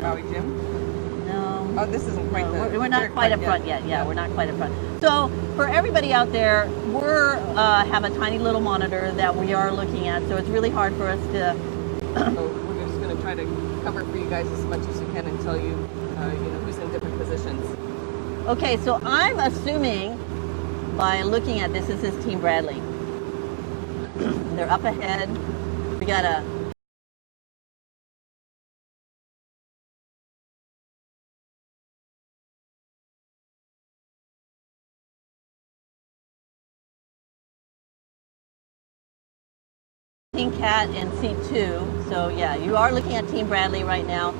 Maui Gym? No. Oh, this isn't quite the... We're not quite up front yet. Yeah, we're not quite up front. So for everybody out there, we're have a tiny little monitor that we are looking at, so it's really hard for us to... So we're just going to try to cover for you guys as much as we can and tell you, who's in different positions. Okay, so I'm assuming by looking at this is Team Bradley. They're up ahead. We got a... Cat and C2. So yeah, you are looking at Team Bradley right now.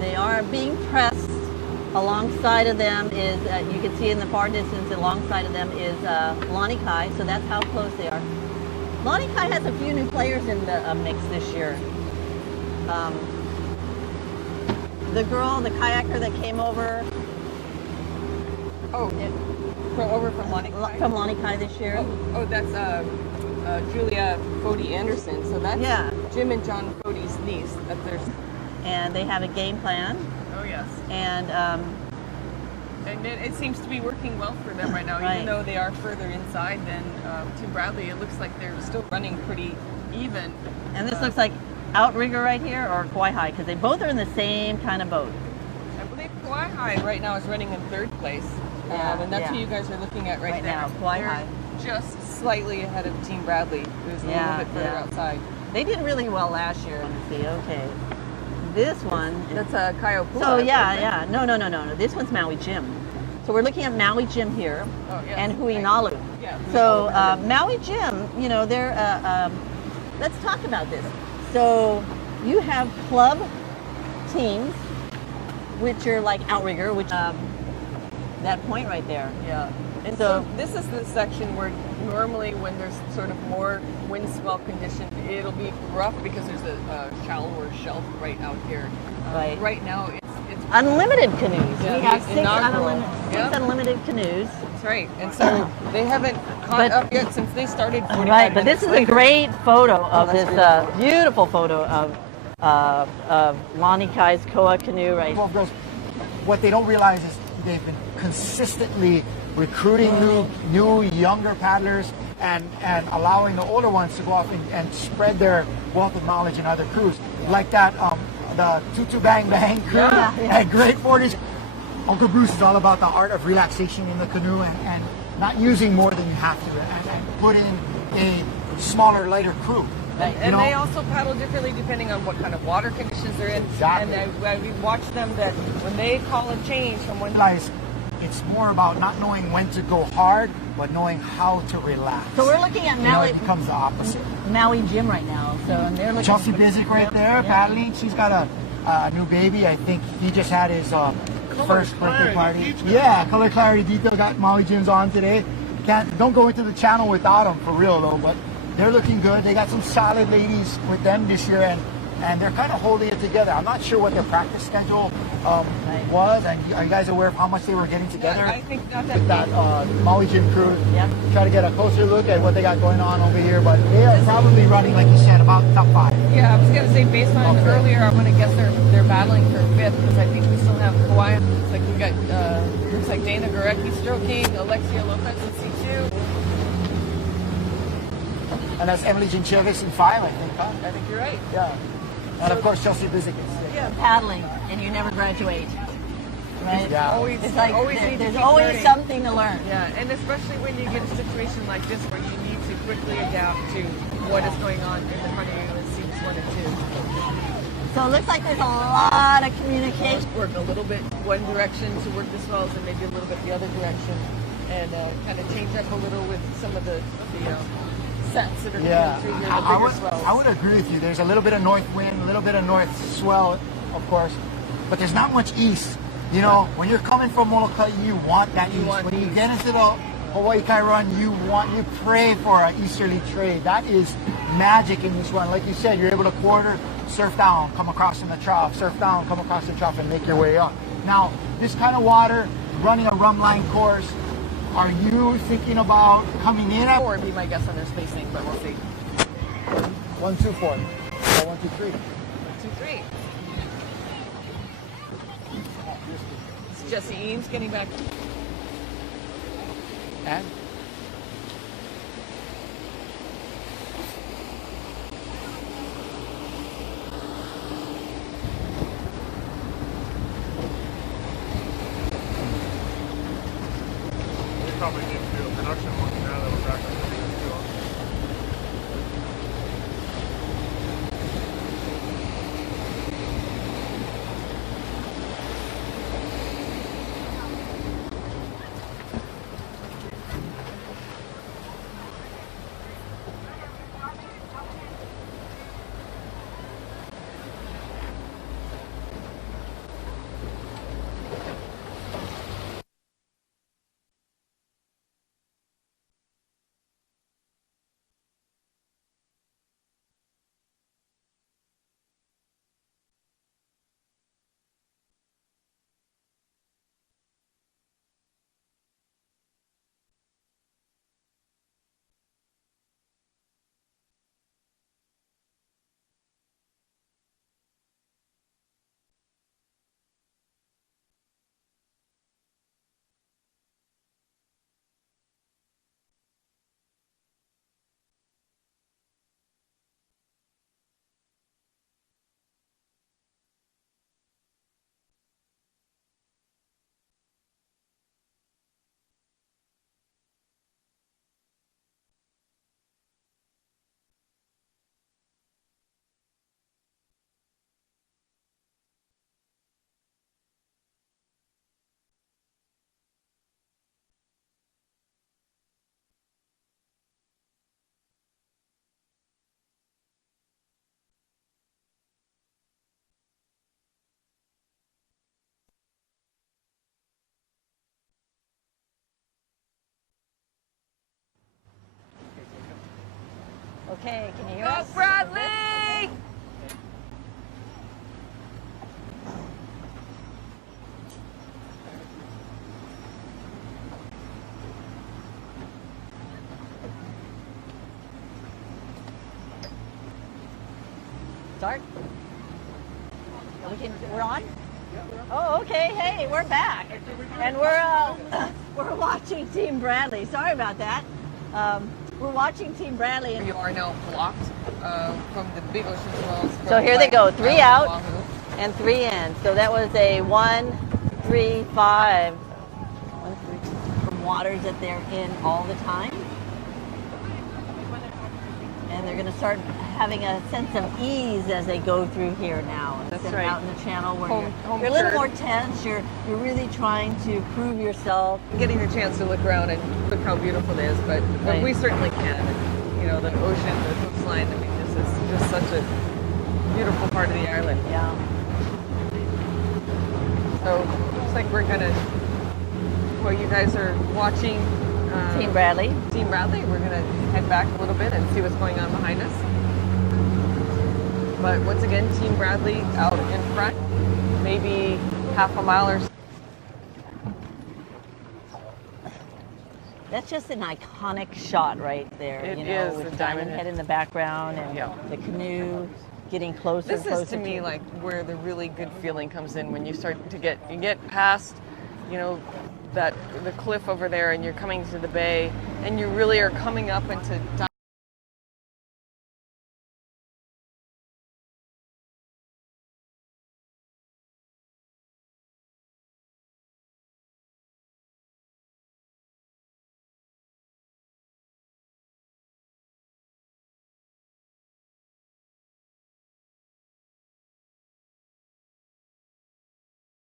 They are being pressed. Alongside of them is, you can see in the far distance, alongside of them is Lonnie Kai. So that's how close they are. Lonnie Kai has a few new players in the mix this year. The girl, the kayaker that came over. Oh, over from Lonnie Kai? From Lonnie Kai this year. Oh, that's Julia Fody Anderson. So that's Jim and John Fody's niece. And they have a game plan. Oh, yes. And it seems to be working well for them right now, even though they are further inside than Team Bradley. It looks like they're still running pretty even. And this looks like Outrigger right here or Kauai High, because they both are in the same kind of boat. I believe Kauai High right now is running in third place. And that's who you guys are looking at right now. Kauai High. Just slightly ahead of Team Bradley, who's a little bit further outside. They did really well last year, honestly. Okay. This one... That's a Kaiopula. So yeah. No. This one's Maui Gym. So we're looking at Maui Gym here and Huinalu. Yeah, so Maui Gym, they're... let's talk about this. So you have club teams, which are like Outrigger, which that point right there. Yeah. And so this is the section where normally when there's sort of more wind swell condition, it'll be rough because there's a shallower shelf right out here. Right now, it's unlimited canoes. Yeah, we have six unlimited canoes. That's right. And so they haven't caught up yet since they started 45 Right, but this is a great photo of this beautiful photo of Lonnie Kai's Koa canoe right here. Well, what they don't realize is they've been consistently recruiting new younger paddlers and allowing the older ones to go off and spread their wealth of knowledge in other crews. Like that, the Tutu Bang Bang crew at Great Forties. Uncle Bruce is all about the art of relaxation in the canoe and not using more than you have to and put in a smaller, lighter crew. And they also paddle differently depending on what kind of water conditions they're in. Exactly. And we watch them that when they call a change from one... It's more about not knowing when to go hard, but knowing how to relax. So we're looking at Maui. It becomes the opposite. Maui Gym right now. So and they're looking. Chelsea Bizik right there paddling. She's got a new baby. I think he just had his first birthday party. Yeah, Color Clarity Detail got Maui Gyms on today. Don't go into the channel without them for real though. But they're looking good. They got some solid ladies with them this year, and they're kind of holding it together. I'm not sure what their practice schedule was, and are you guys aware of how much they were getting together? I think not that Maui Gym crew. Try to get a closer look at what they got going on over here, but they are probably running, like you said, about top 5. Yeah, I was going to say, based on earlier, I'm going to guess they're battling for 5th, because I think we still have Kauai. It's like we got groups like Dana Gorecki stroking, Alexia Lopez in C2. And that's Emily Ginchevis in 5, I think, huh? I think you're right. Yeah. And of course, Chelsea Bizik is 6. Yeah, paddling, and you never graduate. Right? Yeah. It's like there's always something to learn. Yeah, and especially when you get a situation like this where you need to quickly adapt to what is going on in the front of you in seats 1 and 2. So it looks like there's a lot of communication. Work a little bit one direction to work the swells and maybe a little bit the other direction, and kind of change up a little with some of the sets that are coming through here, the bigger swells. I would agree with you. There's a little bit of north wind, a little bit of north swell, of course, but there's not much east. You know, when you're coming from Molokai, you want that east. When you get into the Hawaii Kai run, you pray for an easterly trade. That is magic in this run. Like you said, you're able to quarter, surf down, come across in the trough, surf down, come across the trough, and make your way up. Now, this kind of water, running a run line course, are you thinking about coming in at? 4 would be my guess on their spacing, but we'll see. 1, 2, 4. Or 1, 2, 3. 1, 2, 3. Jesse Eames getting back. And We probably need to do a production one now that we're back on the video. Okay, can you hear Go us? Bradley! Start. We're on? Oh, okay. Hey, we're back. And we're watching Team Bradley. Sorry about that. We're watching Team Bradley. And You are now blocked from the big ocean swells. so here they go. 3 out Oahu. and 3 in. So that was a 1, 3, 5. 1, 3. From waters that they're in all the time. And they're going to start having a sense of ease as they go through here now. That's Instead of right. out in the channel where Home you're a little turf. more tense. You're really trying to prove yourself. Getting the chance to look around and look how beautiful it is, but Right. we certainly can. You know, the ocean, the coastline, I mean, this is just such a beautiful part of the island. Yeah. So, looks like we're gonna, well, you guys are watching Team Bradley. Team Bradley. We're gonna head back a little bit and see what's going on behind us. But once again, Team Bradley out in front, maybe half a mile or so. That's just an iconic shot right there. It you know, is, with the Diamond Diamond Head Head. in the background and Yeah. the canoe getting closer This and closer is to me like where the really good feeling comes in when you start to get past, you know, that the cliff over there and you're coming to the bay and you really are coming up into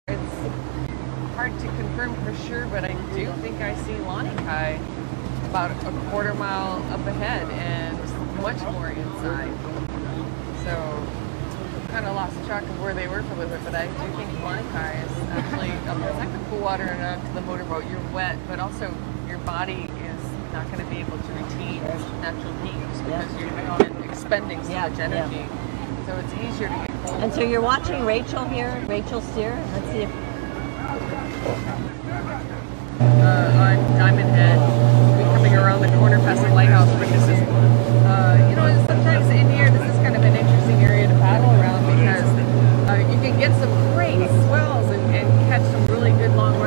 it's hard to confirm for sure, but I do think I see Lanikai about a quarter mile up ahead and much more inside. So kind of lost track of where they were for a little bit, but I do think Lanikai is actually up there. It's not the cool water enough to the motorboat. You're wet, but also your body is not going to be able to retain natural heat just because you've been expending so much energy. So it's easier to get cold. And so you're watching Rachel here, Rachel steer. Let's see if On Diamond Head, we'll be coming around the corner past the lighthouse, but this is, you know, sometimes in here, this is kind of an interesting area to paddle around because you can get some great swells and catch some really good long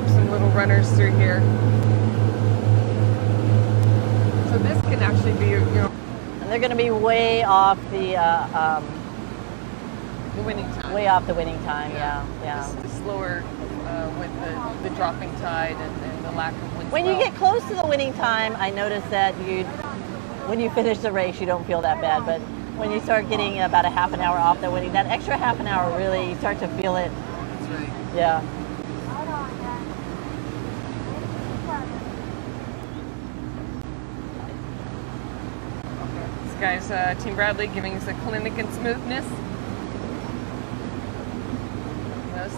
up some little runners through here. So this can actually be, you know, And they're going to be way off the winning time. way off the winning time. Yeah. It's slower with the dropping tide and the lack of wind When you swell. get close to the winning time, I notice that when you finish the race, you don't feel that bad. But when you start getting about a half an hour off the winning, that extra half an hour really, you start to feel it. That's right. Yeah. This guy's Team Bradley giving us a clinic in smoothness.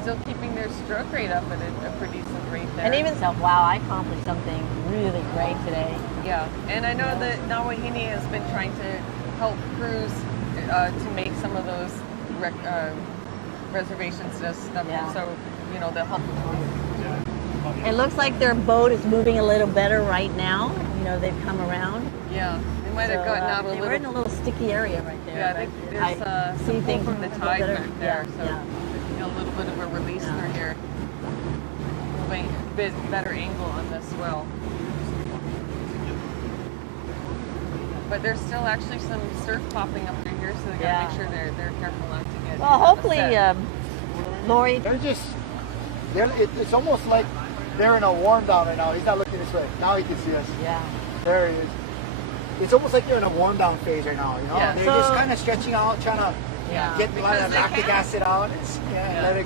Still keeping their stroke rate up at a pretty decent rate there. And even so, wow, I accomplished something really great today. Yeah, and I know that now Wahine has been trying to help crews to make some of those reservations and stuff. Yeah. So, you know, they'll help. It looks like their boat is moving a little better right now. You know, they've come around. Yeah, they might have gotten out a they little. were in a little sticky area right there. Yeah, I think there's see some pull things from the a little tide better. back there. Yeah, So, yeah. you know, a little bit of a release through here. Better angle on this swell. But there's still actually some surf popping up through here, so they gotta make sure they're careful not to get. Well, hopefully, Lori. It's almost like they're in a warm down right now. He's not looking this way. Now he can see us. Yeah. There he is. It's almost like they're in a warm down phase right now. You know, Yeah. they're So- just kind of stretching out, trying to Yeah. get Because they lactic can. acid out. Let it